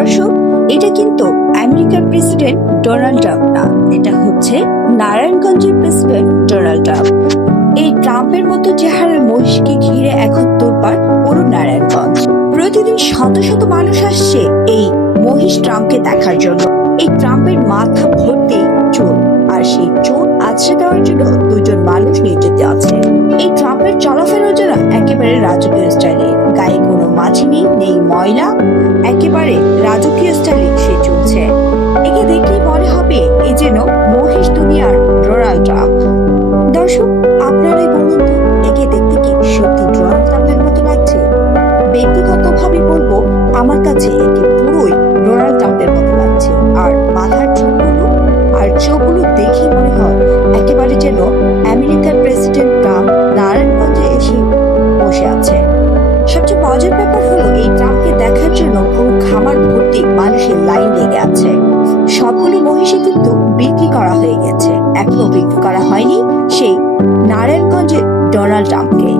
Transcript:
দর্শক, এটা কিন্তু আমেরিকার প্রেসিডেন্ট ডোনাল্ড ট্রাম্প না, এটা হচ্ছে নারায়ণগঞ্জের প্রেসিডেন্ট ডোনাল্ড ট্রাম্প। এই ট্রাম্পের মতো চেহারার মহিষকে ঘিরে এখন তোলপাড় পুরো নারায়ণগঞ্জ। প্রতিদিন শত শত মানুষ আসছে এই মহিষ ট্রাম্পকে দেখার জন্য। এই ট্রাম্পের মাথা ভর্তি চুল, আর সেই চুল আছড়ে দেওয়ার জন্য দুজন মানুষ নিয়োজিত আছে। এই ট্রাম্পের চলাফেরা যেন একেবারে রাজকীয় স্টাইলে, গায়ে কোনো মাছি নেই ময়লা, একেবারে রাজকীয় স্টাইলে সে চলছে। একে দেখলেই মনে হবে এই যেন মহিষ দুনিয়ার ডোনাল্ড ট্রাম্প। দর্শক, আপনারাই বলুন তো, একে দেখতে কি সত্যি ডোনাল্ড ট্রাম্পের মতো লাগছে? ব্যক্তিগতভাবে বলবো, আমার কাছে একে পুরোই ডোনাল্ড ট্রাম্পের মতো লাগছে। আর মাথার চুলগুলো আর চোখগুলো দেখে মনে হয় একেবারে যেন আমেরিকার প্রেসিডেন্ট ট্রাম্প নারায়ণগঞ্জে এসে বসে আছে। সবচেয়ে মজার ব্যাপার হলো, এই ট্রাম্পকে দেখার জন্য পুরো খামার ভর্তি মানুষের লাইন লেগে আছে। সবগুলো মহিষই কিন্তু বিক্রি করা হয়ে গেছে, এখনো বিক্রি করা হয়নি সেই নারায়ণগঞ্জের ডোনাল্ড ট্রাম্পকে।